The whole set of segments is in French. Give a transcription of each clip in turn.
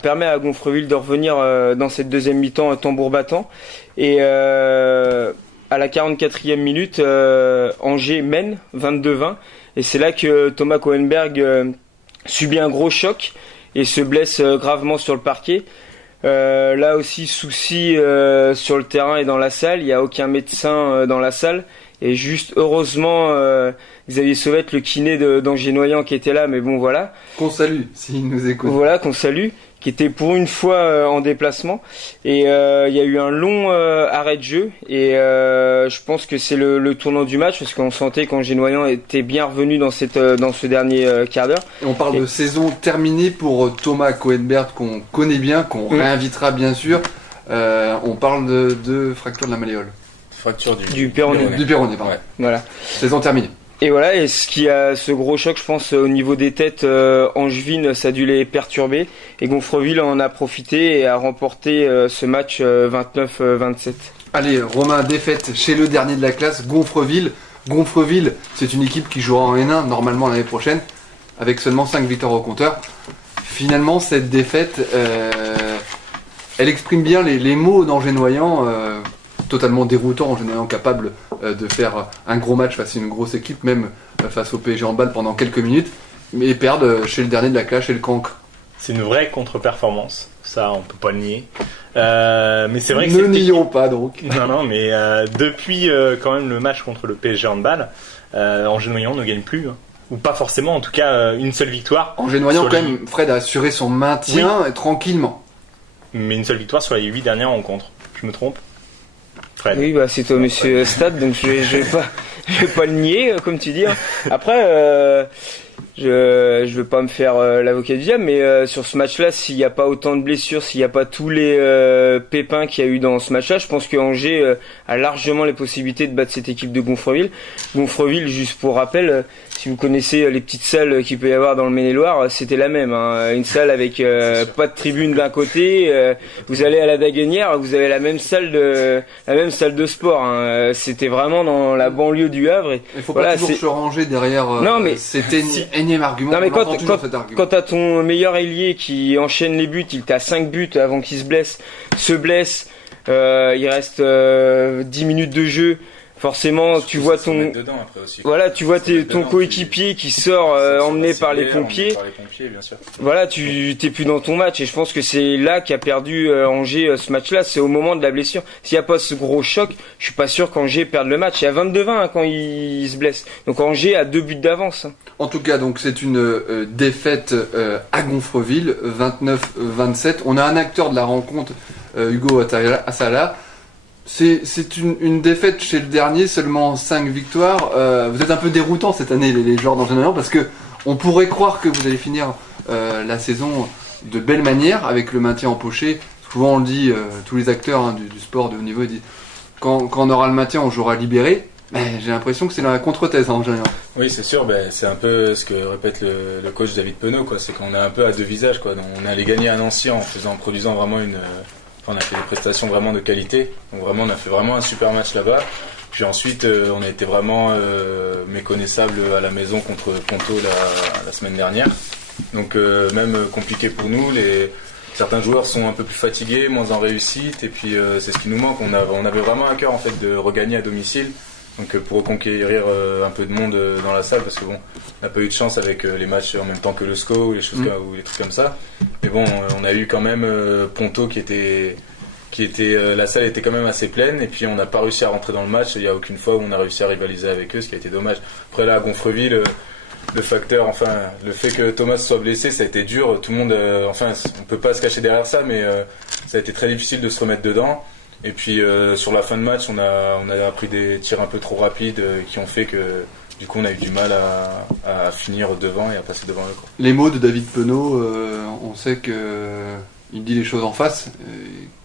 Permet à Gonfreville de revenir dans cette deuxième mi-temps tambour battant. Et à la 44e minute, Angers mène 22-20. Et c'est là que Thomas Cohenberg subit un gros choc et se blesse gravement sur le parquet. Là aussi, souci sur le terrain et dans la salle. Il n'y a aucun médecin dans la salle. Et juste, heureusement, Xavier Sauvette, le kiné d'Angers Noyant qui était là. Mais bon, voilà. Qu'on salue, s'il nous écoute. Voilà, qu'on salue. Qui était pour une fois en déplacement. Et il y a eu un long arrêt de jeu. Et je pense que c'est le tournant du match, parce qu'on sentait qu'Angers Noyant était bien revenu dans ce dernier quart d'heure. Et on parle de saison terminée pour Thomas Cohenberg, qu'on connaît bien, qu'on réinvitera bien sûr. On parle de fracture de la malléole. Fracture du péroné. Du péroné, pardon. Ouais. Voilà. Saison terminée. Et voilà, et ce gros choc, je pense, au niveau des têtes angevines, ça a dû les perturber. Et Gonfreville en a profité et a remporté ce match 29-27. Allez, Romain, défaite chez le dernier de la classe, Gonfreville. Gonfreville, c'est une équipe qui jouera en N1 normalement l'année prochaine, avec seulement 5 victoires au compteur. Finalement, cette défaite, elle exprime bien les mots d'Angers Noyant. Totalement déroutant, en général capable de faire un gros match face à une grosse équipe, même face au PSG Handball pendant quelques minutes, mais perdre chez le dernier de la classe, chez le Cancre. C'est une vraie contre-performance, ça on peut pas le nier. Mais c'est vrai que ne nions pas donc. Non, mais depuis quand même le match contre le PSG Handball, Angers Noyant ne gagne plus. Hein. Ou pas forcément, en tout cas une seule victoire. Angers Noyant quand même, Fred a assuré son maintien tranquillement. Mais une seule victoire sur les 8 dernières rencontres. Je me trompe? Fred. Oui, bah c'est toi, monsieur Stade, donc je vais pas le nier, comme tu dis. Après, je veux pas me faire l'avocat du diable, mais sur ce match-là, s'il n'y a pas autant de blessures, s'il n'y a pas tous les pépins qu'il y a eu dans ce match-là, je pense que Angers a largement les possibilités de battre cette équipe de Gonfreville. Gonfreville, juste pour rappel, si vous connaissez les petites salles qu'il peut y avoir dans le Maine-et-Loire, c'était la même. Hein. Une salle avec pas de tribune d'un côté. Vous allez à la Daguenière, vous avez la même salle de sport. Hein. C'était vraiment dans la banlieue du Havre. Il faut pas toujours se ranger derrière. Non, mais c'était énième argument. Non, mais quand t'as ton meilleur ailier qui enchaîne les buts, il t'a 5 buts avant qu'il se blesse, il reste 10 minutes de jeu. Forcément, tu vois ton coéquipier qui sort emmené par les pompiers. Bien sûr. Voilà, tu t'es plus dans ton match et je pense que c'est là qu'a perdu Angers ce match-là. C'est au moment de la blessure. S'il n'y a pas ce gros choc, je suis pas sûr qu'Angers perde le match. Il y a 22-20 quand il se blesse. Donc Angers a 2 buts d'avance. En tout cas, donc c'est une défaite à Gonfreville, 29-27. On a un acteur de la rencontre, Hugo Assala. C'est une défaite chez le dernier, seulement 5 victoires. Vous êtes un peu déroutant cette année, les joueurs d'Angers Noyant, parce que on pourrait croire que vous allez finir la saison de belle manière avec le maintien empoché. Souvent on le dit, tous les acteurs du sport de haut niveau disent quand on aura le maintien, on jouera libéré. Mais j'ai l'impression que c'est dans la contre-thèse en général. Oui, c'est sûr, c'est un peu ce que répète le coach David Penaud, quoi. C'est qu'on est un peu à deux visages, quoi. Donc, on est allé gagner à Nancy en produisant vraiment on a fait des prestations vraiment de qualité. Donc vraiment, on a fait vraiment un super match là-bas. Puis ensuite, on a été vraiment méconnaissable à la maison contre Ponto la semaine dernière. Donc même compliqué pour nous. Certains joueurs sont un peu plus fatigués, moins en réussite. Et puis c'est ce qui nous manque. On avait vraiment à cœur en fait de regagner à domicile. Donc pour reconquérir un peu de monde dans la salle, parce que bon, on n'a pas eu de chance avec les matchs en même temps que le SCO ou les choses ou les trucs comme ça. Mais bon, on a eu quand même Ponto qui était la salle était quand même assez pleine, et puis on n'a pas réussi à rentrer dans le match. Il n'y a aucune fois où on a réussi à rivaliser avec eux, ce qui a été dommage. Après là, à Gonfreville, le fait que Thomas soit blessé, ça a été dur. Tout le monde, on peut pas se cacher derrière ça, mais ça a été très difficile de se remettre dedans. Et puis sur la fin de match, on a pris des tirs un peu trop rapides qui ont fait que du coup on a eu du mal à finir devant et à passer devant eux, quoi. Les mots de David Penaud, on sait que il dit les choses en face.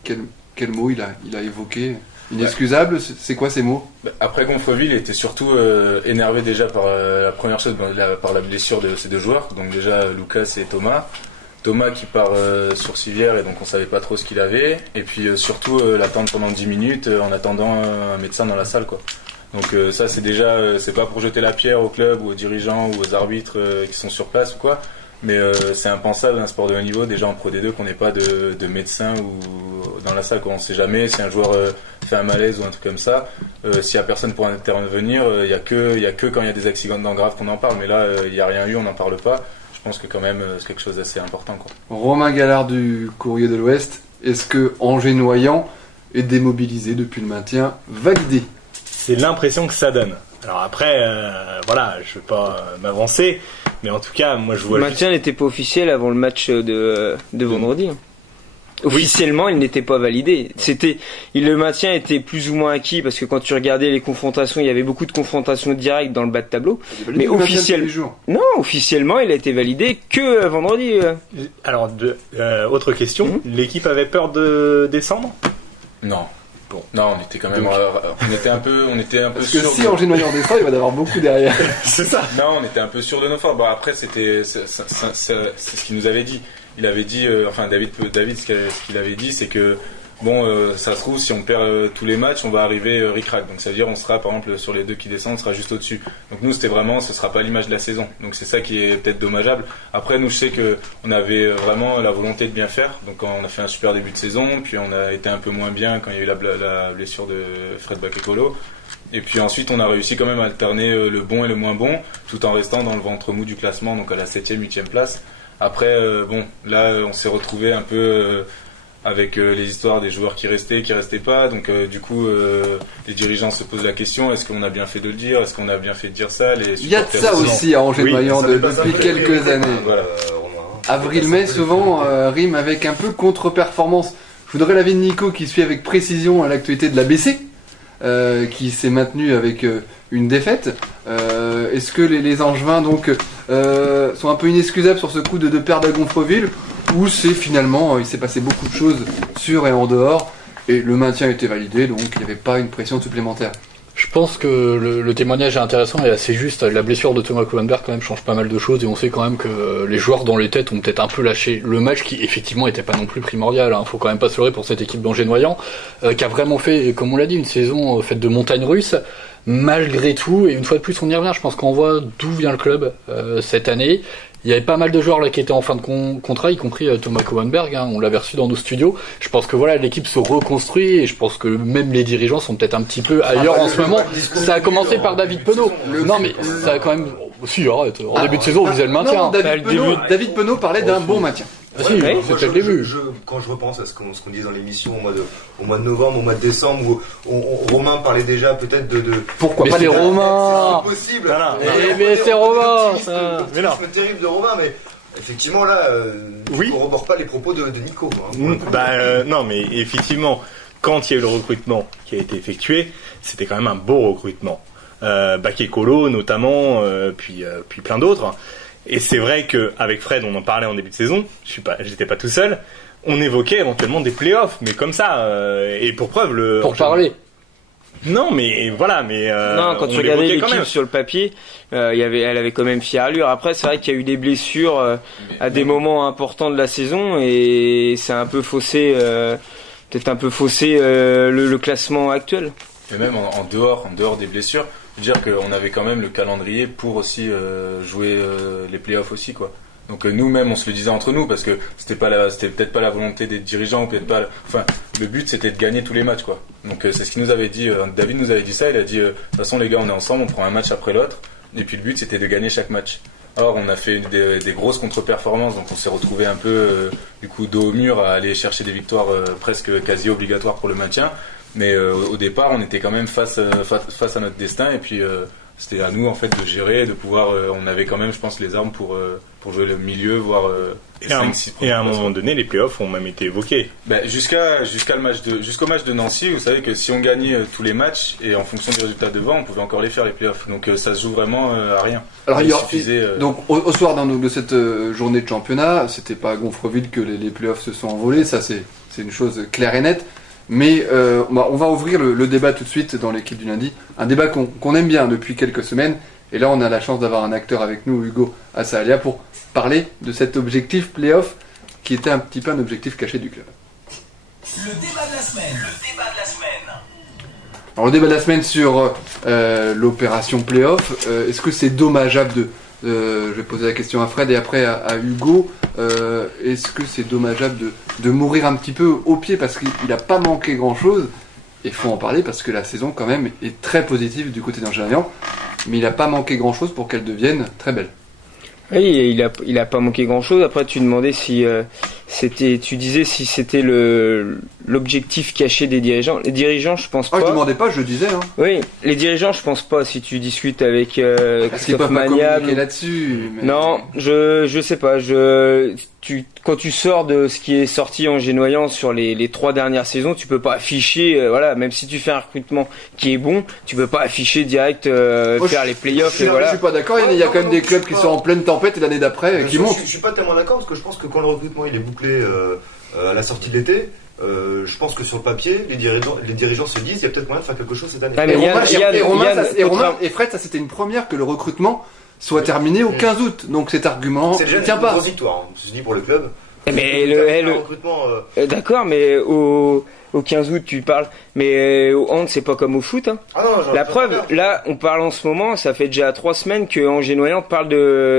Quel mot il a évoqué? Inexcusable, c'est quoi ces mots? Après Gonfreville, il était surtout énervé déjà par la première chose, par la blessure de ces deux joueurs. Donc déjà Lucas et Thomas qui part sur civière, et donc on savait pas trop ce qu'il avait. Et puis surtout l'attendre pendant 10 minutes en attendant un médecin dans la salle, quoi. Donc ça c'est déjà, c'est pas pour jeter la pierre au club ou aux dirigeants ou aux arbitres qui sont sur place ou quoi. Mais c'est impensable un sport de haut niveau, déjà en Pro D2, qu'on n'ait pas de médecin ou dans la salle, quoi. On sait jamais si un joueur fait un malaise ou un truc comme ça. S'il y a personne pour intervenir, il y a que quand il y a des accidents graves qu'on en parle. Mais là, il n'y a rien eu, on n'en parle pas. Je pense que quand même c'est quelque chose d'assez important, quoi. Romain Gallard du Courrier de l'Ouest, est-ce que Angers-Noyant est démobilisé depuis le maintien validé? C'est l'impression que ça donne. Alors après, voilà, je ne vais pas m'avancer, mais en tout cas, moi je vois... Le maintien n'était pas officiel avant le match de vendredi. Officiellement, il n'était pas validé. Le maintien était plus ou moins acquis parce que quand tu regardais les confrontations, il y avait beaucoup de confrontations directes dans le bas de tableau. Mais officiellement, il a été validé que vendredi. Alors, autre question, l'équipe avait peur de descendre ? Non. Bon. Non, on était quand même, on était un peu Parce sûr. que si Angers-Noyant descend, il va y en avoir beaucoup derrière. C'est ça. Non, on était un peu sûr de nos forces. Bon, après, c'est ce qu'il nous avait dit. Il avait dit, David, ce qu'il avait dit, c'est que ça se trouve, si on perd tous les matchs, on va arriver ric-rac. Donc ça veut dire, on sera, par exemple, sur les 2 qui descendent, on sera juste au-dessus. Donc nous, c'était vraiment, ce sera pas l'image de la saison. Donc c'est ça qui est peut-être dommageable. Après, nous, je sais que on avait vraiment la volonté de bien faire. Donc on a fait un super début de saison, puis on a été un peu moins bien quand il y a eu la blessure de Fred Bakekolo. Et puis ensuite, on a réussi quand même à alterner le bon et le moins bon, tout en restant dans le ventre mou du classement, donc à la 7e, 8e place. Après, là, on s'est retrouvé un peu avec les histoires des joueurs qui restaient pas. Donc, du coup, les dirigeants se posent la question, est-ce qu'on a bien fait de le dire? Est-ce qu'on a bien fait de dire ça? Il y a de ça aussi à Angers-Noyant depuis quelques années. Voilà. Avril-mai, souvent, rime avec un peu contre-performance. Je voudrais l'avis de Nico qui suit avec précision l'actualité de la BC, qui s'est maintenue avec une défaite. Est-ce que les Angevins donc sont un peu inexcusables sur ce coup de perdre à Gonfreville, ou c'est finalement il s'est passé beaucoup de choses sur et en dehors et le maintien était validé, donc il n'y avait pas une pression supplémentaire? Je pense que le témoignage est intéressant et assez juste. La blessure de Thomas Cohenberg quand même change pas mal de choses, et on sait quand même que les joueurs dans les têtes ont peut-être un peu lâché le match, qui effectivement était pas non plus primordial, hein. Faut quand même pas se leurrer pour cette équipe d'Angers-Noyant, qui a vraiment fait, comme on l'a dit, une saison faite de montagnes russes malgré tout. Et une fois de plus, on y revient. Je pense qu'on voit d'où vient le club cette année. Il y avait pas mal de joueurs là qui étaient en fin de contrat, y compris Thomas Cohenberg, hein, on l'avait reçu dans nos studios. Je pense que voilà, l'équipe se reconstruit, et je pense que même les dirigeants sont peut-être un petit peu ailleurs en ce moment. Ça a commencé par David Penaud. Non mais ça a quand même... Si, arrête, en début de saison, vous avez le maintien. Non, David Penaud parlait d'un bon maintien. Ah si, c'était le début. Quand je repense à ce qu'on disait dans l'émission au mois de novembre, au mois de décembre, où Romain parlait déjà peut-être de... Pourquoi mais pas c'est les Romain? C'est impossible. Mais c'est Romain, ça. Mais non. C'est terrible de Romain, mais effectivement là, oui. On ne remord pas les propos de Nico. Non, mais effectivement, quand il y a eu le recrutement qui a été effectué, c'était quand même un beau recrutement. Bakekolo notamment, puis plein d'autres. Et c'est vrai qu'avec Fred, on en parlait en début de saison, j'étais pas tout seul, on évoquait éventuellement des playoffs, mais comme ça, et pour preuve... Pour parler. Non, mais voilà, mais... non, quand tu regardais l'équipe sur le papier, elle avait quand même fière allure. Après, c'est vrai qu'il y a eu des blessures à des moments importants de la saison, et ça a un peu faussé, peut-être un peu faussé le classement actuel. Et même en dehors des blessures, je veux dire qu'on avait quand même le calendrier pour aussi jouer les playoffs aussi, quoi. Donc nous-mêmes, on se le disait entre nous, parce que c'était peut-être pas la volonté des dirigeants, ou peut-être pas. Enfin, le but c'était de gagner tous les matchs, quoi. Donc c'est ce qu'il nous avait dit. David nous avait dit ça. Il a dit de toute façon, les gars, on est ensemble, on prend un match après l'autre, et puis le but c'était de gagner chaque match. Or, on a fait des grosses contre-performances, donc on s'est retrouvé un peu du coup dos au mur à aller chercher des victoires presque quasi obligatoires pour le maintien. Mais au départ, on était quand même face à notre destin, et puis c'était à nous en fait de gérer, de pouvoir. On avait quand même, je pense, les armes pour jouer le milieu, voire. Et à un moment donné, les playoffs ont même été évoqués. Jusqu'au match de Nancy, vous savez que si on gagnait tous les matchs, et en fonction des résultats devant, on pouvait encore les faire, les playoffs. Donc ça se joue vraiment à rien. Alors donc au soir de cette journée de championnat, c'était pas à Gonfreville que les playoffs se sont envolés, ça c'est une chose claire et nette. Mais on va ouvrir le débat tout de suite dans l'équipe du lundi. Un débat qu'on aime bien depuis quelques semaines. Et là, on a la chance d'avoir un acteur avec nous, Hugo Assalia, pour parler de cet objectif play-off qui était un petit peu un objectif caché du club. Le débat de la semaine. Alors le débat de la semaine sur l'opération play-off. Est-ce que c'est dommageable Je vais poser la question à Fred et après à Hugo. Est-ce que c'est dommageable de mourir un petit peu au pied parce qu'il n'a pas manqué grand-chose? Il faut en parler parce que la saison quand même est très positive du côté d'Angers-Lorient, mais il n'a pas manqué grand-chose pour qu'elle devienne très belle. Oui, il a pas manqué grand chose. Après, tu demandais si tu disais si c'était l'objectif caché des dirigeants. Les dirigeants, je pense pas. Je demandais pas, je le disais. Hein. Oui, les dirigeants, je pense pas. Si tu discutes avec Parce qu'ils peuvent pas communiquer là-dessus. Mais... Non, je sais pas. Quand tu sors de ce qui est sorti en Génoyant sur les 3 dernières saisons, tu peux pas afficher, voilà, même si tu fais un recrutement qui est bon, tu peux pas afficher direct faire les playoffs et voilà. Je suis pas d'accord, il y a quand même des clubs qui sont en pleine tempête et l'année d'après qui montent. Je suis pas tellement d'accord parce que je pense que quand le recrutement il est bouclé à la sortie de l'été, je pense que sur le papier, les dirigeants se disent il y a peut-être moyen de faire quelque chose cette année. Ah, mais Romain et Fred, ça c'était une première que le recrutement soit terminé au 15 août. Donc cet argument ne tient pas. C'est transitoire, je dis pour le club. Mais le recrutement. D'accord, mais au 15 août tu parles, mais au hand c'est pas comme au foot. Hein. Ah non, la preuve, là on parle en ce moment, ça fait déjà 3 semaines que Angers-Noyant parle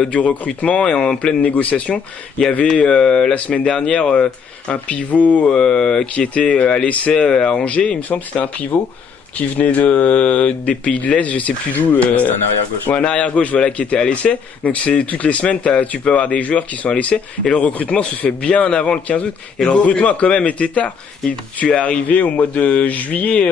du recrutement et en pleine négociation. Il y avait la semaine dernière un pivot qui était à l'essai à Angers, il me semble que c'était un pivot qui venait des pays de l'Est, je sais plus d'où. C'était un arrière-gauche. Ouais, un arrière-gauche, voilà, qui était à l'essai. Donc c'est toutes les semaines, tu peux avoir des joueurs qui sont à l'essai. Et le recrutement se fait bien avant le 15 août. Et le recrutement a quand même été tard. Tu es arrivé au mois de juillet.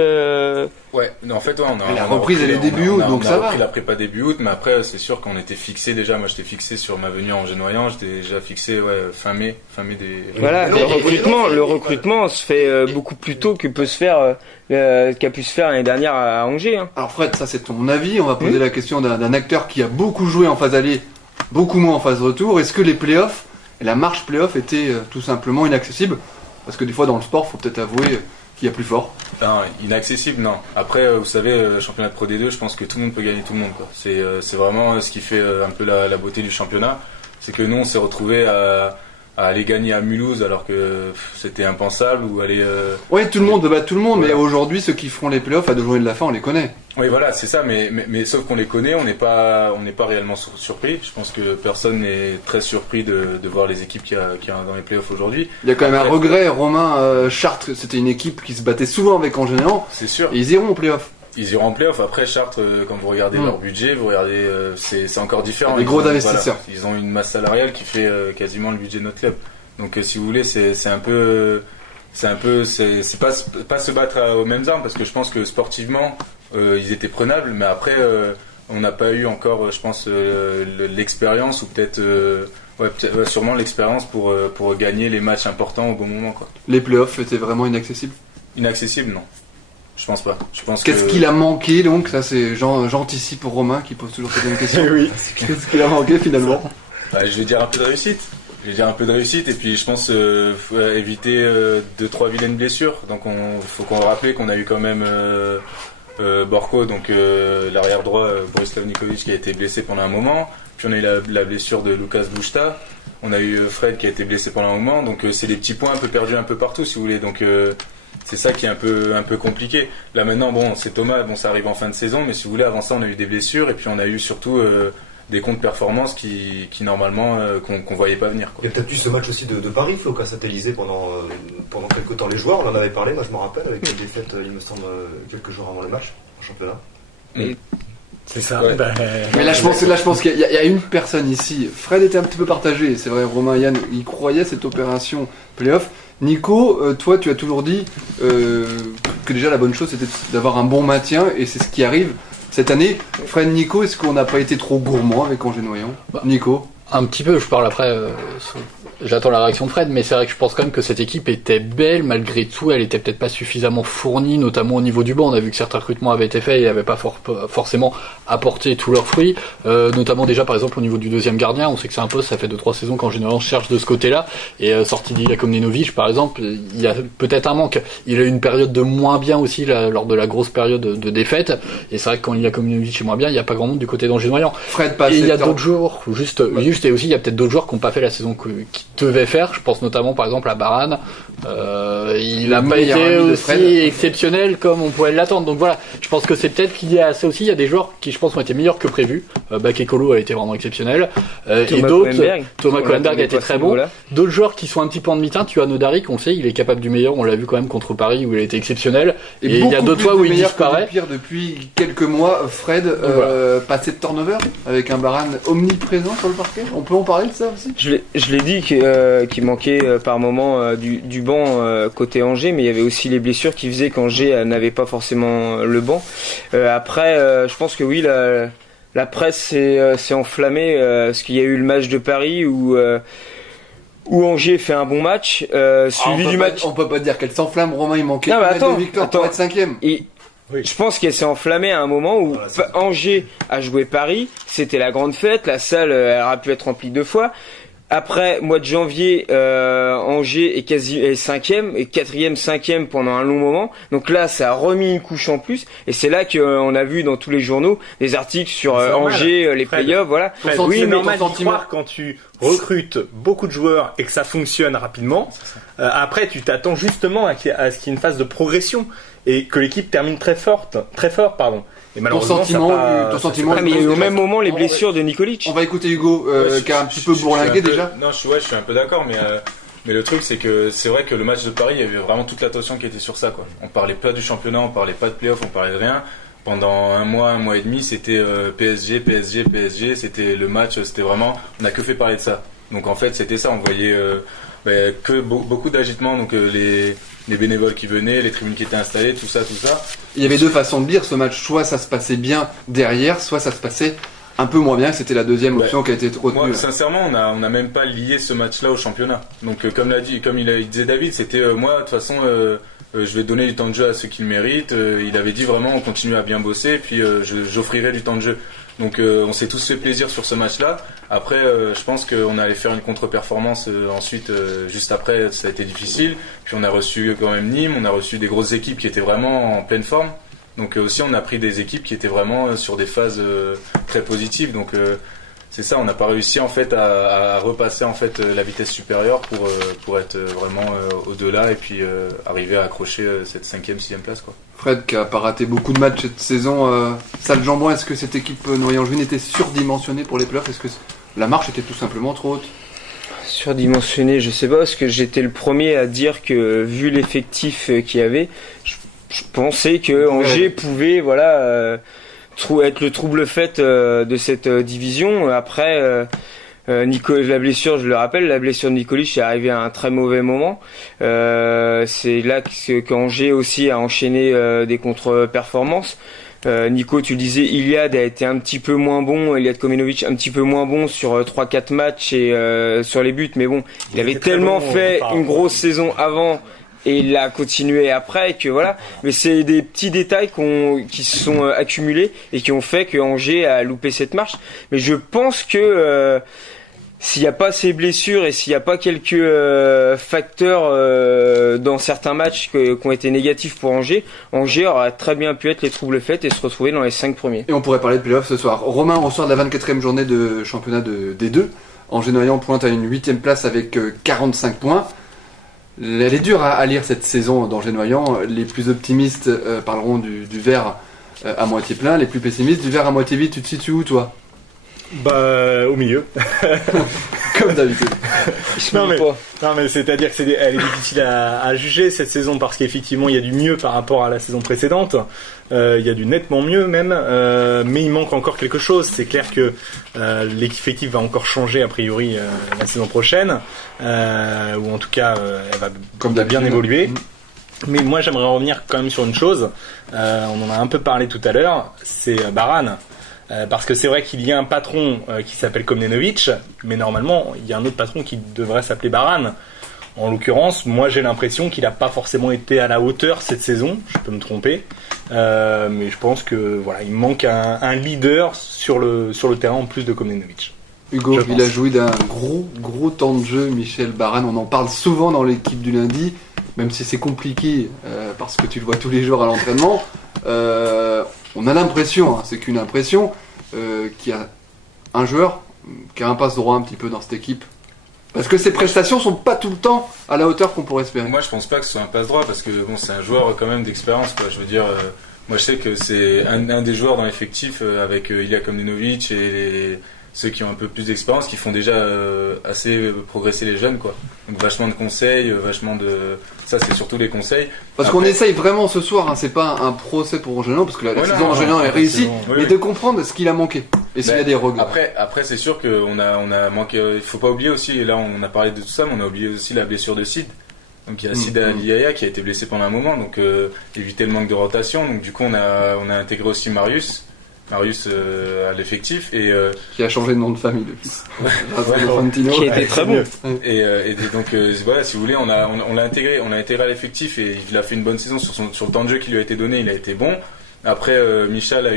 Ouais, en fait, on a. La reprise, elle est début août, donc ça va. On a repris la prépa début août, mais après, c'est sûr qu'on était fixé déjà. Moi, j'étais fixé sur ma venue en Angers-Noyant. J'étais déjà fixé, fin mai des. Voilà, le recrutement se fait beaucoup plus tôt que qu'a pu se faire l'année dernière à Angers. Hein. Alors Fred, ça c'est ton avis. On va poser la question d'un acteur qui a beaucoup joué en phase aller, beaucoup moins en phase retour. Est-ce que les playoffs et la marche playoff étaient tout simplement inaccessibles? Parce que des fois dans le sport, faut peut-être avouer qu'il y a plus fort. Non, inaccessible, non. Après, vous savez, championnat de Pro D2, je pense que tout le monde peut gagner tout le monde, quoi. C'est vraiment ce qui fait un peu la beauté du championnat. C'est que nous, on s'est retrouvés à aller gagner à Mulhouse alors que c'était impensable ou aller. Oui, tout le monde veut battre tout le monde, voilà. Mais aujourd'hui, ceux qui feront les playoffs à 2 journées de la fin, on les connaît. Oui, voilà, c'est ça, mais sauf qu'on les connaît, on n'est pas réellement surpris. Je pense que personne n'est très surpris de voir les équipes qu'il y a dans les playoffs aujourd'hui. Il y a quand même un regret, Romain. Chartres, c'était une équipe qui se battait souvent avec Angers-Lorient. C'est sûr. Et ils iront aux playoffs. Ils iront en playoff. Après, Chartres, quand vous regardez leur budget, vous regardez, c'est encore différent. Des gros investisseurs. Voilà, ils ont une masse salariale qui fait quasiment le budget de notre club. Donc, si vous voulez, c'est pas se battre aux mêmes armes parce que je pense que sportivement, ils étaient prenables, mais après, on n'a pas eu encore, je pense, l'expérience ou peut-être, sûrement l'expérience pour gagner les matchs importants au bon moment, quoi. Les playoffs étaient vraiment inaccessibles? Inaccessibles, non. Je pense pas. Qu'est-ce qu'il a manqué donc? Ça, c'est j'anticipe pour Romain qui pose toujours cette même question. Oui. Qu'est-ce qu'il a manqué finalement? Je vais dire un peu de réussite. Et puis je pense éviter 2-3 vilaines blessures. Donc faut qu'on rappelle qu'on a eu quand même Borko, donc l'arrière droit Borislav Nikolic qui a été blessé pendant un moment. Puis on a eu la blessure de Lucas Bouchta. On a eu Fred qui a été blessé pendant un moment. Donc c'est des petits points un peu perdus un peu partout si vous voulez. Donc c'est ça qui est un peu compliqué. Là maintenant, c'est Thomas, ça arrive en fin de saison, mais si vous voulez, avant ça, on a eu des blessures et puis on a eu surtout des contre-performances qui normalement qu'on voyait pas venir, quoi. Il y a peut-être eu ce match aussi de Paris, Flo, qui a satellisé pendant quelques temps les joueurs. On en avait parlé, moi je me rappelle, avec une défaite, il me semble, quelques jours avant le match en championnat. C'est ça. Ouais. Mais là, je pense qu'il y a une personne ici. Fred était un petit peu partagé. C'est vrai, Romain et Yann, ils croyaient cette opération playoff. Nico, toi, tu as toujours dit que déjà la bonne chose c'était d'avoir un bon maintien et c'est ce qui arrive cette année. Fred, Nico, est-ce qu'on n'a pas été trop gourmand avec Angers-Noyant? Nico? Un petit peu, je parle après. J'attends la réaction de Fred, mais c'est vrai que je pense quand même que cette équipe était belle, malgré tout, elle était peut-être pas suffisamment fournie, notamment au niveau du banc. On a vu que certains recrutements avaient été faits et n'avaient pas forcément apporté tous leurs fruits, notamment déjà par exemple au niveau du deuxième gardien. On sait que c'est un poste, ça fait 2-3 saisons qu'en général on cherche de ce côté-là, et sorti d'Ilya Komnenovic par exemple, il y a peut-être un manque. Il a eu une période de moins bien aussi lors de la grosse période de défaite, et c'est vrai que quand Ilya Komnenovic est moins bien, il n'y a pas grand monde du côté d'Angers-Noyant. Fred passe. Et il y a d'autres joueurs, juste et aussi il y a peut-être d'autres joueurs qui n'ont pas fait la saison devait faire. Je pense notamment par exemple à Varane. Il n'a pas meilleur été ami de aussi Fred. exceptionnel comme on pourrait l'attendre. Donc voilà, je pense que c'est peut-être qu'il y a ça aussi. Il y a des joueurs qui, je pense, ont été meilleurs que prévu. Bakekolo a été vraiment exceptionnel. Et d'autres, Thomas Kolenberg a été très bon. D'autres joueurs qui sont un petit peu en demi-teinte. Tu as Nodarik, on le sait, il est capable du meilleur. On l'a vu quand même contre Paris où il a été exceptionnel. Et il y a d'autres fois où il disparaît. Pire depuis quelques mois, Fred passé de turnover avec un Varane omniprésent sur le parquet. On peut en parler de ça aussi. Je l'ai dit qu'il manquait par moment du banc côté Angers, mais il y avait aussi les blessures qui faisaient qu'Angers n'avait pas forcément le banc. Après, je pense que oui, la presse s'est enflammée parce qu'il y a eu le match de Paris où Angers fait un bon match, suivi du match. On peut pas dire qu'elle s'enflamme, Romain, il manquait Non, mais une victoire pour être 5ème. Je pense qu'elle s'est enflammée à un moment où Angers a joué Paris, c'était la grande fête, la salle elle aurait pu être remplie 2 fois. Après, mois de janvier, Angers est 5ème, et 4ème, 5ème pendant un long moment. Donc là, ça a remis une couche en plus. Et c'est là qu'on a vu dans tous les journaux des articles sur Angers, les playoffs, voilà. Oui, mais normal d'y croire quand tu recrutes beaucoup de joueurs et que ça fonctionne rapidement. Après, tu t'attends justement à ce qu'il y ait une phase de progression et que l'équipe termine très fort, pardon. Et malheureusement, ton sentiment. Mais il y a eu au même moment les blessures de Nikolic. On va écouter Hugo, qui a un petit peu bourlingué déjà. Non, je suis un peu d'accord, mais le truc c'est que c'est vrai que le match de Paris, il y avait vraiment toute l'attention qui était sur ça, quoi. On parlait pas du championnat, on parlait pas de playoff, on parlait de rien. Pendant un mois et demi, c'était PSG, c'était le match, c'était vraiment, on a que fait parler de ça. Donc en fait, c'était ça, on voyait que beaucoup d'agitement, donc les bénévoles qui venaient, les tribunes qui étaient installées, tout ça. Il y avait 2 façons de lire ce match, soit ça se passait bien derrière, soit ça se passait un peu moins bien, c'était la deuxième option qui a été retenue. Moi, sincèrement, on n'a même pas lié ce match-là au championnat. Donc comme il disait David, c'était moi de toute façon je vais donner du temps de jeu à ceux qui le méritent. Il avait dit vraiment on continue à bien bosser et puis j'offrirai du temps de jeu. Donc on s'est tous fait plaisir sur ce match-là. Après, je pense qu'on allait faire une contre-performance ensuite, juste après, ça a été difficile. Puis on a reçu quand même Nîmes, on a reçu des grosses équipes qui étaient vraiment en pleine forme. Donc aussi on a pris des équipes qui étaient vraiment sur des phases très positives. Donc c'est ça, on n'a pas réussi en fait à repasser en fait la vitesse supérieure pour être vraiment au-delà et puis arriver à accrocher cette 5e, 6e place, quoi. Fred qui a pas raté beaucoup de matchs cette saison, Sale Jambon, est-ce que cette équipe Noyen-Angevine était surdimensionnée pour les playoffs? Est-ce que la marche était tout simplement trop haute? Surdimensionné, je sais pas, parce que j'étais le premier à dire que vu l'effectif qu'il y avait, je pensais que Angers pouvait être le trouble fait de cette division. Après, la blessure, je le rappelle, la blessure de Nikolic est arrivée à un très mauvais moment. C'est là qu'Angers aussi a enchaîné des contre-performances. Nico, tu le disais, Iliad a été un petit peu moins bon, Iliad Komenovic un petit peu moins bon sur 3-4 matchs et sur les buts, mais bon, il avait tellement fait une grosse saison avant et il a continué après que voilà. Mais c'est des petits détails qui se sont accumulés et qui ont fait que Angers a loupé cette marche. Mais je pense que s'il n'y a pas ces blessures et s'il n'y a pas quelques facteurs dans certains matchs qui ont été négatifs pour Angers aurait très bien pu être les troubles faits et se retrouver dans les 5 premiers. Et on pourrait parler de playoffs ce soir. Romain, au soir de la 24e journée de championnat des deux, Angers-Noyant pointe à une 8e place avec 45 points. Elle est dure à lire cette saison d'Angers-Noyant. Les plus optimistes parleront du verre à moitié plein, les plus pessimistes du verre à moitié vide. Tu te situes où, toi? Au milieu. Comme d'habitude. non mais c'est-à-dire que elle est difficile à juger cette saison parce qu'effectivement il y a du mieux par rapport à la saison précédente. Il y a du nettement mieux même, mais il manque encore quelque chose. C'est clair que l'effectif va encore changer a priori la saison prochaine, ou en tout cas elle va bien évoluer. Mais moi j'aimerais revenir quand même sur une chose. On en a un peu parlé tout à l'heure. C'est Varane. Parce que c'est vrai qu'il y a un patron qui s'appelle Komnenovic, mais normalement il y a un autre patron qui devrait s'appeler Varane. En l'occurrence, moi j'ai l'impression qu'il n'a pas forcément été à la hauteur cette saison, je peux me tromper, mais je pense que voilà, il manque un leader sur le terrain en plus de Komnenovic. Hugo, il a joué d'un gros temps de jeu, Michel Varane, on en parle souvent dans l'équipe du lundi, même si c'est compliqué parce que tu le vois tous les jours à l'entraînement. On a l'impression, c'est qu'une impression, qu'il y a un joueur qui a un passe droit un petit peu dans cette équipe, Parce que ses prestations sont pas tout le temps à la hauteur qu'on pourrait espérer. Moi, je pense pas que ce soit un passe-droit parce que bon, c'est un joueur quand même d'expérience, quoi. Je veux dire, moi, je sais que c'est un des joueurs dans l'effectif avec Ilya Komnenovic et ceux qui ont un peu plus d'expérience, qui font déjà assez progresser les jeunes, quoi. Donc vachement de conseils, vachement de... Ça, c'est surtout les conseils. Parce qu'on essaye vraiment ce soir, c'est pas un procès pour Angelian, parce que la saison Angelian est réussie, mais de comprendre ce qu'il a manqué, et s'il y a des regrets. Après c'est sûr qu'on a manqué... Il faut pas oublier aussi, et là on a parlé de tout ça, mais on a oublié aussi la blessure de Sid. Donc il y a Sid Aliaya qui a été blessé pendant un moment, donc éviter le manque de rotation. Donc du coup on a intégré aussi Marius à l'effectif et qui a changé de nom de famille depuis. Qui était très bon. Et donc voilà, si vous voulez, on l'a intégré à l'effectif et il a fait une bonne saison sur le temps de jeu qui lui a été donné, il a été bon. Après Michal a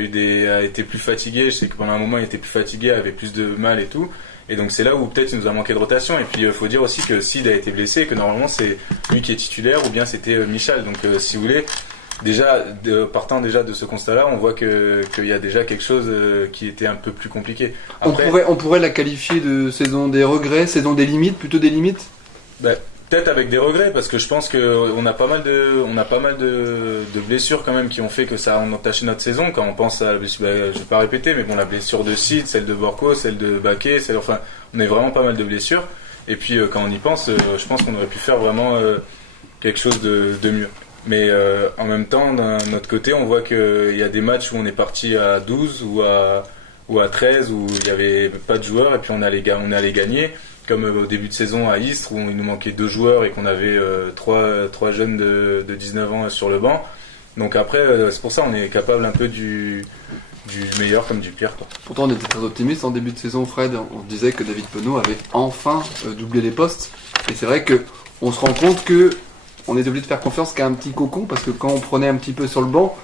été plus fatigué, je sais que pendant un moment il était plus fatigué, avait plus de mal et tout. Et donc c'est là où peut-être il nous a manqué de rotation. Et puis il faut dire aussi que Sid a été blessé, que normalement c'est lui qui est titulaire ou bien c'était Michal. Donc si vous voulez, partant déjà de ce constat-là, on voit qu'il y a déjà quelque chose qui était un peu plus compliqué. Après, on pourrait la qualifier de saison des regrets, saison des limites, plutôt des limites. Peut-être avec des regrets, parce que je pense qu'on a pas mal de blessures quand même qui ont fait que ça a entaché notre saison. Quand on pense à, je vais pas répéter, mais bon, la blessure de Sid, celle de Borco, celle de Baquet, enfin, on a vraiment pas mal de blessures. Et puis quand on y pense, je pense qu'on aurait pu faire vraiment quelque chose de mieux. Mais en même temps, d'un autre côté, on voit qu'il y a des matchs où on est parti à 12 ou à 13 où il n'y avait pas de joueurs et puis on allait gagner, comme au début de saison à Istres où il nous manquait 2 joueurs et qu'on avait 3 jeunes de 19 ans sur le banc. Donc après, c'est pour ça qu'on est capable un peu du meilleur comme du pire, quoi. Pourtant, on était très optimiste en début de saison, Fred. On disait que David Penaud avait enfin doublé les postes. Et c'est vrai qu'on se rend compte que on est obligé de faire confiance qu'à un petit cocon, parce que quand on prenait un petit peu sur le banc,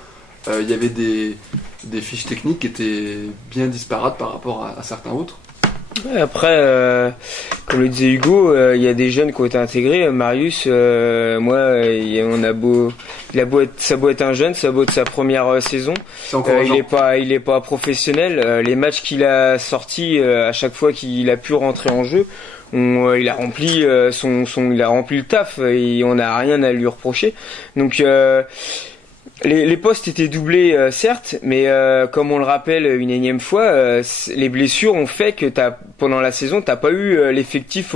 il y avait des fiches techniques qui étaient bien disparates par rapport à certains autres. Après, comme le disait Hugo, il y a des jeunes qui ont été intégrés. Marius, ça a beau être un jeune, ça a beau être sa première saison. Il est pas professionnel. Les matchs qu'il a sortis, à chaque fois qu'il a pu rentrer en jeu, il a rempli il a rempli le taf et on n'a rien à lui reprocher. Donc les postes étaient doublés, certes, mais comme on le rappelle une énième fois, les blessures ont fait que pendant la saison, t'as pas eu l'effectif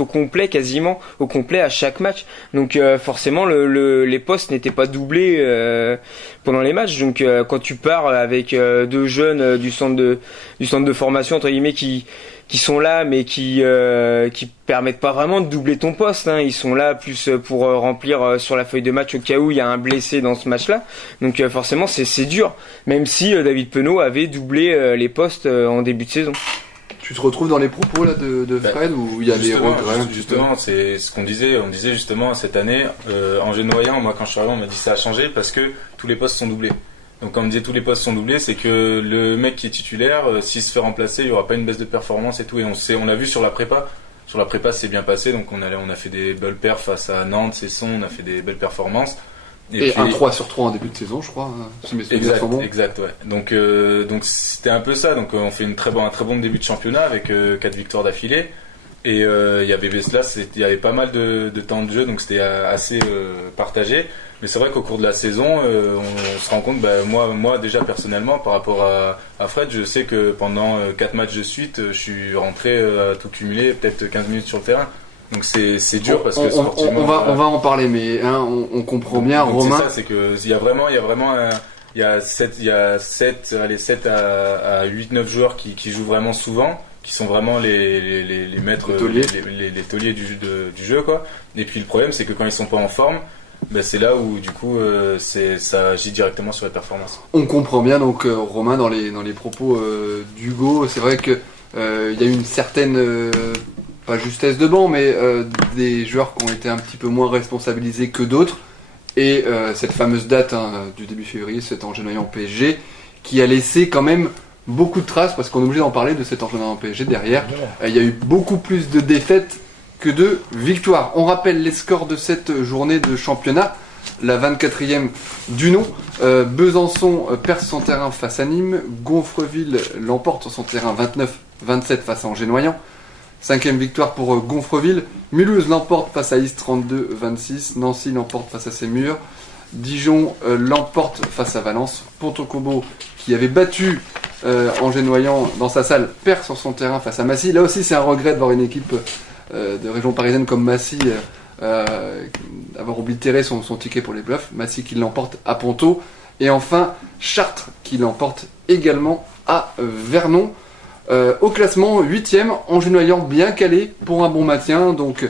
quasiment au complet à chaque match. Donc forcément, les postes n'étaient pas doublés pendant les matchs. Donc quand tu pars avec 2 jeunes du centre de formation entre guillemets qui sont là mais qui permettent pas vraiment de doubler ton poste, hein. Ils sont là plus pour remplir sur la feuille de match au cas où il y a un blessé dans ce match-là. Donc forcément c'est dur, même si David Penaud avait doublé les postes en début de saison. Tu te retrouves dans les propos là de Fred où il y a des regrets. Justement, c'est ce qu'on disait. On disait justement cette année en Génoyant, moi quand je suis arrivé, on m'a dit ça a changé parce que tous les postes sont doublés. Donc comme on disait, tous les postes sont doublés, c'est que le mec qui est titulaire, s'il se fait remplacer, il n'y aura pas une baisse de performance et tout. Et on l'a vu sur la prépa. Sur la prépa, c'est bien passé. Donc on a fait des belles perfs face à Nantes, Cesson, on a fait des belles performances. Et puis, un 3/3 en début de saison, je crois. Si mes souvenirs sont bons. Exact, ouais. Donc c'était un peu ça. Donc on fait un très bon début de championnat avec 4 victoires d'affilée. Et il y avait il y avait pas mal de temps de jeu, donc c'était assez partagé. Mais c'est vrai qu'au cours de la saison, on se rend compte, moi déjà personnellement, par rapport à Fred, je sais que pendant 4 matchs de suite, je suis rentré à tout cumuler, peut-être 15 minutes sur le terrain. Donc c'est dur parce que sportivement, on va en parler, mais on comprend bien, donc Romain. C'est ça, c'est que il y a 7 à 8-9 joueurs qui jouent vraiment souvent, qui sont vraiment les maîtres, les tauliers du jeu, quoi. Et puis le problème, c'est que quand ils sont pas en forme, c'est là où du coup ça agit directement sur les performances. On comprend bien donc Romain dans les propos d'Hugo, c'est vrai que il y a eu une certaine pas justesse de banc, mais des joueurs qui ont été un petit peu moins responsabilisés que d'autres. Et cette fameuse date du début février, cet engenouillant PSG, qui a laissé quand même beaucoup de traces, parce qu'on est obligé d'en parler de cet engenouillant PSG derrière. Il y a eu beaucoup plus de défaites que de victoires. On rappelle les scores de cette journée de championnat, la 24e du nom. Besançon perd son terrain face à Nîmes. Gonfreville l'emporte sur son terrain 29-27 face à Angers-Noyant. 5e victoire pour Gonfreville. Mulhouse l'emporte face à Is 32-26. Nancy l'emporte face à Sémur. Dijon l'emporte face à Valence. Ponto-Combo, qui avait battu Angers-Noyant dans sa salle, perd sur son terrain face à Massy. Là aussi, c'est un regret de voir une équipe de région parisienne comme Massy avoir oblitéré son ticket pour les playoffs. Massy qui l'emporte à Ponto. Et enfin, Chartres qui l'emporte également à Vernon. Au classement, 8e, Angers-Noyant bien calé pour un bon maintien. Donc,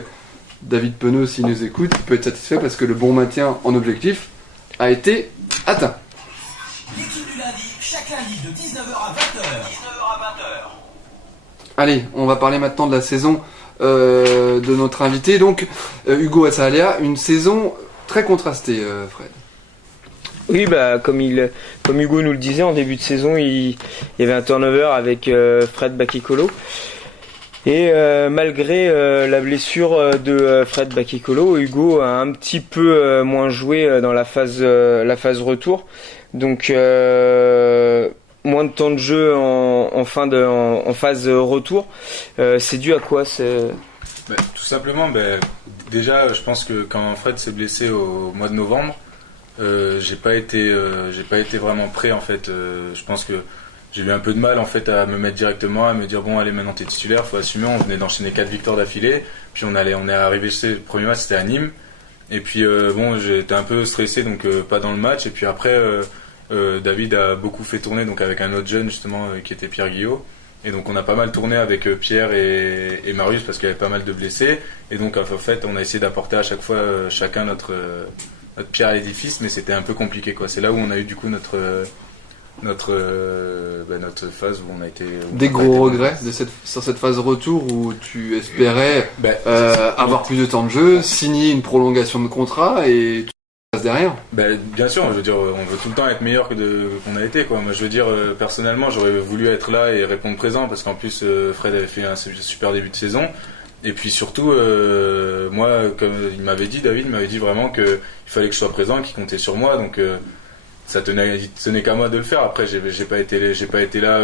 David Peneux, s'il nous écoute, peut être satisfait parce que le bon maintien en objectif a été atteint. L'équipe du lundi, chaque lundi de 19h à 20h. Allez, on va parler maintenant de la saison de notre invité. Donc, Hugo Assalia, une saison très contrastée, Fred. Oui, comme Hugo nous le disait en début de saison, il y avait un turnover avec Fred Bakekolo. Et malgré la blessure de Fred Bakekolo, Hugo a un petit peu moins joué dans la phase retour. Donc moins de temps de jeu en phase retour. C'est dû à quoi Tout simplement, déjà, je pense que quand Fred s'est blessé au mois de novembre, j'ai pas été vraiment prêt en fait. Je pense que j'ai eu un peu de mal en fait à me mettre directement, à me dire bon allez maintenant t'es titulaire, faut assumer. On venait d'enchaîner 4 victoires d'affilée, puis on est arrivé, le premier match c'était à Nîmes, et puis j'étais un peu stressé donc pas dans le match, et puis après David a beaucoup fait tourner donc avec un autre jeune justement qui était Pierre Guillot, et donc on a pas mal tourné avec Pierre et Marius parce qu'il y avait pas mal de blessés, et donc en fait on a essayé d'apporter à chaque fois chacun notre pierre à l'édifice, mais c'était un peu compliqué quoi. C'est là où on a eu du coup notre phase où on a été... Des gros regrets sur cette phase retour où tu espérais avoir plus de temps de jeu, signer une prolongation de contrat et tout passe derrière. Bien sûr, je veux dire, on veut tout le temps être meilleur qu'on a été quoi. Moi je veux dire, personnellement j'aurais voulu être là et répondre présent parce qu'en plus Fred avait fait un super début de saison. Et puis surtout, moi, comme David m'avait dit vraiment qu'il fallait que je sois présent, qu'il comptait sur moi, donc ça tenait qu'à moi de le faire. Après, j'ai pas été là.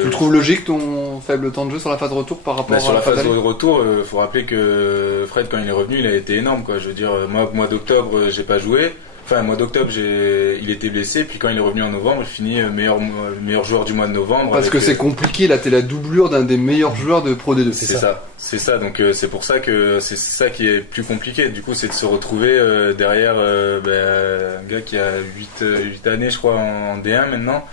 Tu trouves logique ton faible temps de jeu sur la phase de retour par rapport à sur la phase de retour, faut rappeler que Fred, quand il est revenu, il a été énorme, quoi. Je veux dire, moi, mois d'octobre, j'ai pas joué. Enfin, mois d'octobre, il était blessé, puis quand il est revenu en novembre, il finit meilleur joueur du mois de novembre. Parce que c'est compliqué, là, t'es la doublure d'un des meilleurs joueurs de Pro D2. C'est ça, donc c'est pour ça que c'est ça qui est plus compliqué. Du coup, c'est de se retrouver derrière un gars qui a 8 années, je crois, en D1 maintenant,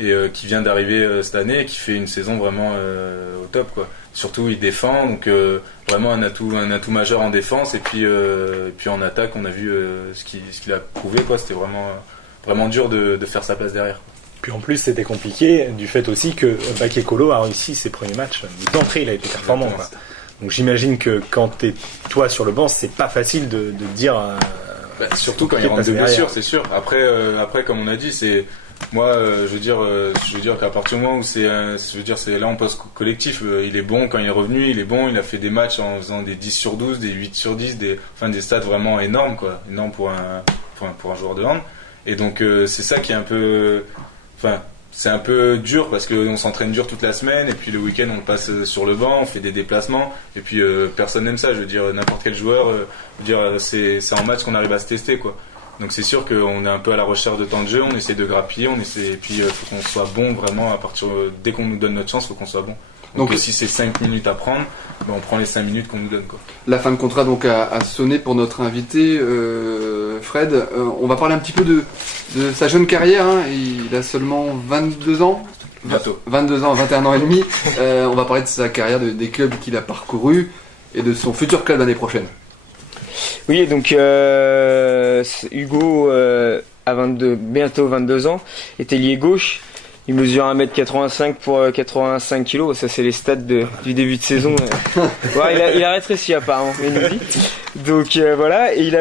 et qui vient d'arriver cette année, et qui fait une saison vraiment au top, quoi. Surtout, il défend, donc vraiment un atout majeur en défense, et puis en attaque, on a vu ce qu'il a prouvé, quoi. C'était vraiment dur de faire sa place derrière. Puis en plus, c'était compliqué du fait aussi que Bakekolo a réussi ses premiers matchs. D'entrée, il a été performant, quoi. Donc j'imagine que quand t'es toi sur le banc, c'est pas facile de dire. Surtout quand il rentre de blessure, c'est sûr. Après, comme on a dit, c'est moi, je veux dire qu'à partir du moment où c'est là on passe collectif. Il est bon quand il est revenu, il est bon. Il a fait des matchs en faisant des 10 sur 12, des 8 sur 10, des stats vraiment énormes, quoi. Énormes pour un joueur de hand. Et donc c'est ça qui est un peu, c'est un peu dur parce qu'on s'entraîne dur toute la semaine et puis le week-end on passe sur le banc, on fait des déplacements et puis personne n'aime ça. Je veux dire, n'importe quel joueur, c'est en match qu'on arrive à se tester, quoi. Donc c'est sûr qu'on est un peu à la recherche de temps de jeu, on essaie de grappiller, et puis faut qu'on soit bon vraiment dès qu'on nous donne notre chance, faut qu'on soit bon. Donc si c'est 5 minutes à prendre, on prend les 5 minutes qu'on nous donne, quoi. La fin de contrat donc a sonné pour notre invité Fred. On va parler un petit peu de sa jeune carrière, hein. Il a seulement 22 ans. Bientôt. 22 ans, 21 ans et demi. On va parler de sa carrière, des clubs qu'il a parcourus et de son futur club l'année prochaine. Oui, donc Hugo a bientôt 22 ans, est ailier gauche. Il mesure 1m85 pour 85 kg, ça c'est les stats du début de saison. Ouais, il a rétréci apparemment, il nous dit. Donc voilà, et il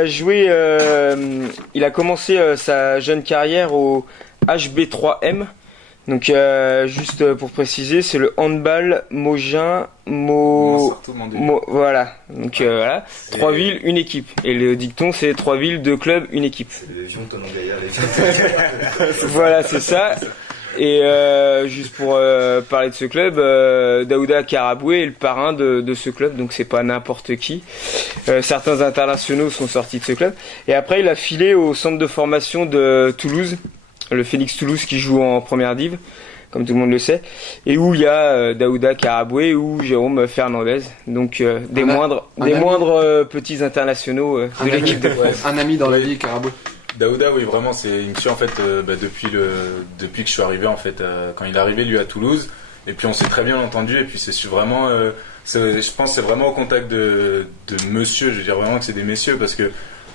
a commencé sa jeune carrière au HB3M. Donc juste pour préciser, c'est le handball Mogin voilà. Donc voilà, 3 villes, une équipe. Et le dicton c'est 3 villes, 2 clubs, une équipe. C'est les Vions Tonon Gaillard, les Voilà, c'est ça. Et juste pour parler de ce club, Daouda Karaboué est le parrain de ce club, donc c'est pas n'importe qui. Certains internationaux sont sortis de ce club. Et après, il a filé au centre de formation de Toulouse, le Phoenix Toulouse qui joue en première div, comme tout le monde le sait, et où il y a Daouda Karaboué ou Jérôme Fernandez, donc des moindres petits internationaux de l'équipe de France. Un ami dans la vie, Karaboué. Daouda, oui, vraiment, il me suit en fait depuis que je suis arrivé en fait, quand il est arrivé lui à Toulouse, et puis on s'est très bien entendu, et puis c'est vraiment, je pense que c'est vraiment au contact de monsieur, je veux dire vraiment que c'est des messieurs, parce que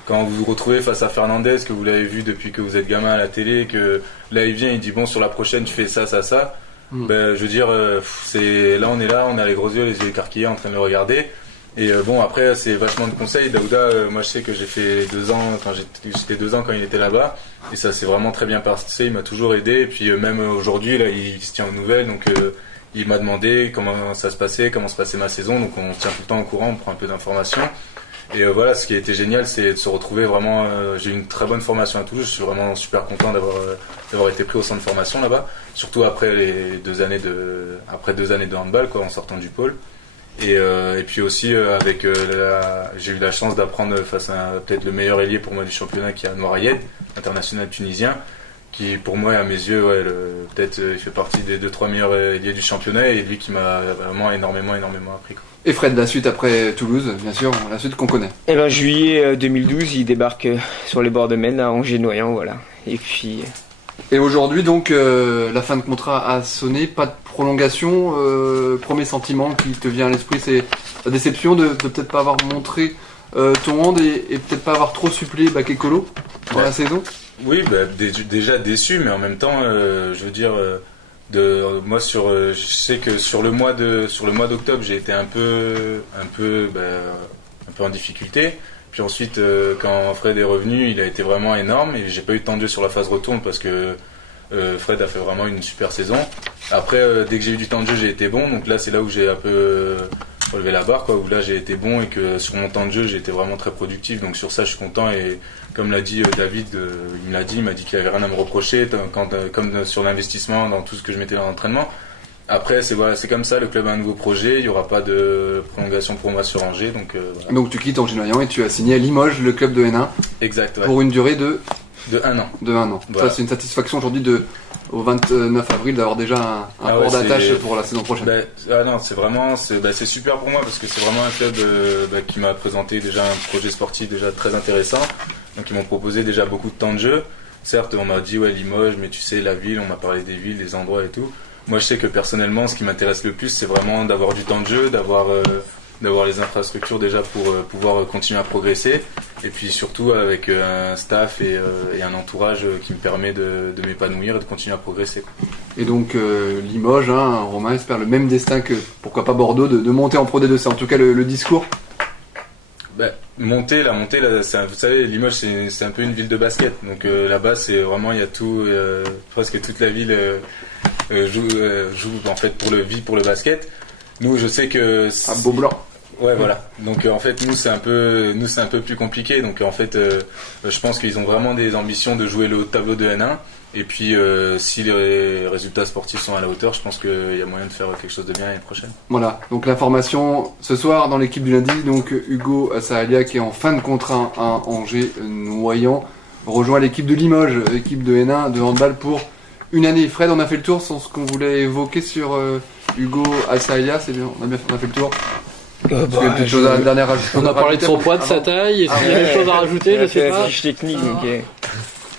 quand vous vous retrouvez face à Fernandez, que vous l'avez vu depuis que vous êtes gamin à la télé, que là il vient, il dit bon sur la prochaine tu fais ça, ben, je veux dire, on est là, on a les gros yeux, les yeux écarquillés en train de le regarder. Et bon, après, c'est vachement de conseils. Daouda, moi je sais que j'ai fait 2 ans, quand j'étais 2 ans quand il était là-bas, et ça s'est vraiment très bien passé, il m'a toujours aidé, et puis même aujourd'hui, là, il se tient aux nouvelles, donc il m'a demandé comment ça se passait, comment se passait ma saison, donc on se tient tout le temps au courant, on prend un peu d'informations. Et voilà, ce qui a été génial, c'est de se retrouver vraiment. J'ai eu une très bonne formation à Toulouse. Je suis vraiment super content d'avoir été pris au centre de formation là-bas. Surtout après les 2 années de handball, quoi, en sortant du pôle. Et puis aussi j'ai eu la chance d'apprendre face à peut-être le meilleur ailier pour moi du championnat, qui est Anwar Ayed, international tunisien, qui pour moi à mes yeux, peut-être il fait partie des 2-3 meilleurs ailiers du championnat, et lui qui m'a vraiment énormément appris, quoi. Et Fred, la suite après Toulouse, bien sûr, la suite qu'on connaît. Et ben juillet 2012, il débarque sur les bords de Maine à Angers-Noyant, voilà. Et puis. Et aujourd'hui, donc, la fin de contrat a sonné, pas de prolongation. Premier sentiment qui te vient à l'esprit, c'est la déception de peut-être pas avoir montré ton hand et peut-être pas avoir trop suppléé Bakekolo dans la saison. Oui, déjà déçu, mais en même temps, je veux dire. Moi je sais que sur le mois d'octobre j'ai été un peu en difficulté, puis ensuite quand Fred est revenu, il a été vraiment énorme, et j'ai pas eu de temps de jeu sur la phase retourne parce que Fred a fait vraiment une super saison. Après dès que j'ai eu du temps de jeu, j'ai été bon, donc là c'est là où j'ai un peu relevé la barre, quoi, où là j'ai été bon, et que sur mon temps de jeu j'ai été vraiment très productif, donc sur ça je suis content. Et comme l'a dit David, il m'a dit qu'il avait rien à me reprocher, comme sur l'investissement, dans tout ce que je mettais dans l'entraînement. Après, c'est comme ça, le club a un nouveau projet, il n'y aura pas de prolongation pour moi sur Angers. Donc, voilà. Donc tu quittes Angers-Noyant et tu as signé à Limoges, le club de N1. Exact, ouais. Pour une durée de 1 an. De 1 an. Voilà. Ça, c'est une satisfaction aujourd'hui au 29 avril d'avoir déjà un port d'attache pour la saison prochaine. Non, c'est super pour moi, parce que c'est vraiment un club qui m'a présenté déjà un projet sportif déjà très intéressant. Donc ils m'ont proposé déjà beaucoup de temps de jeu. Certes, on m'a dit Limoges, mais tu sais, la ville, on m'a parlé des villes, des endroits et tout. Moi je sais que personnellement, ce qui m'intéresse le plus, c'est vraiment d'avoir du temps de jeu, d'avoir les infrastructures déjà pour pouvoir continuer à progresser, et puis surtout avec un staff et un entourage qui me permet de m'épanouir et de continuer à progresser, quoi. Et donc Limoges, Romain espère le même destin que pourquoi pas Bordeaux, de monter en Pro D2, c'est en tout cas le discours. La montée là, vous savez, Limoges c'est un peu une ville de basket, donc là-bas c'est vraiment, il y a tout, presque toute la ville joue en fait pour le basket. Nous, je sais que beau blanc. Ouais, voilà. Donc en fait nous c'est un peu plus compliqué. Donc en fait je pense qu'ils ont vraiment des ambitions de jouer le haut de tableau de N1. Et puis si les résultats sportifs sont à la hauteur, je pense qu'il y a moyen de faire quelque chose de bien l'année prochaine. Voilà, donc l'information ce soir dans l'équipe du lundi, donc Hugo Assahalia qui est en fin de contrat à Angers-Noyant rejoint l'équipe de Limoges, équipe de N1 de handball pour une année. Fred, on a fait le tour sur ce qu'on voulait évoquer sur Hugo Assahalia, c'est bien, on a fait le tour. On a parlé de son poids, de sa taille, est-ce qu'il y a des choses à rajouter, je sais pas. Fiche technique,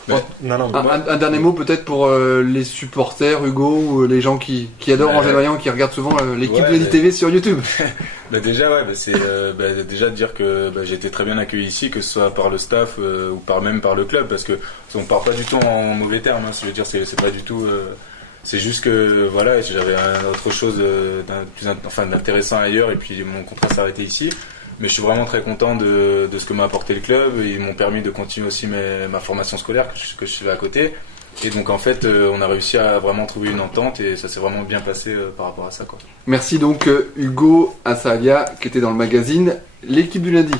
Un dernier mot peut-être pour les supporters, Hugo, ou les gens qui adorent Angers-Noyant, qui regardent souvent l'équipe Lady TV sur YouTube. Déjà c'est déjà de dire que j'ai été très bien accueilli ici, que ce soit par le staff ou même par le club, parce que on part pas du tout en mauvais termes, je veux dire, c'est pas du tout c'est juste que voilà, j'avais autre chose d'intéressant ailleurs, et puis mon contrat s'est arrêté ici. Mais je suis vraiment très content de ce que m'a apporté le club. Ils m'ont permis de continuer aussi ma formation scolaire que je fais à côté. Et donc en fait, on a réussi à vraiment trouver une entente, et ça s'est vraiment bien passé par rapport à ça, quoi. Merci donc Hugo Assahalia qui était dans le magazine L'équipe du lundi.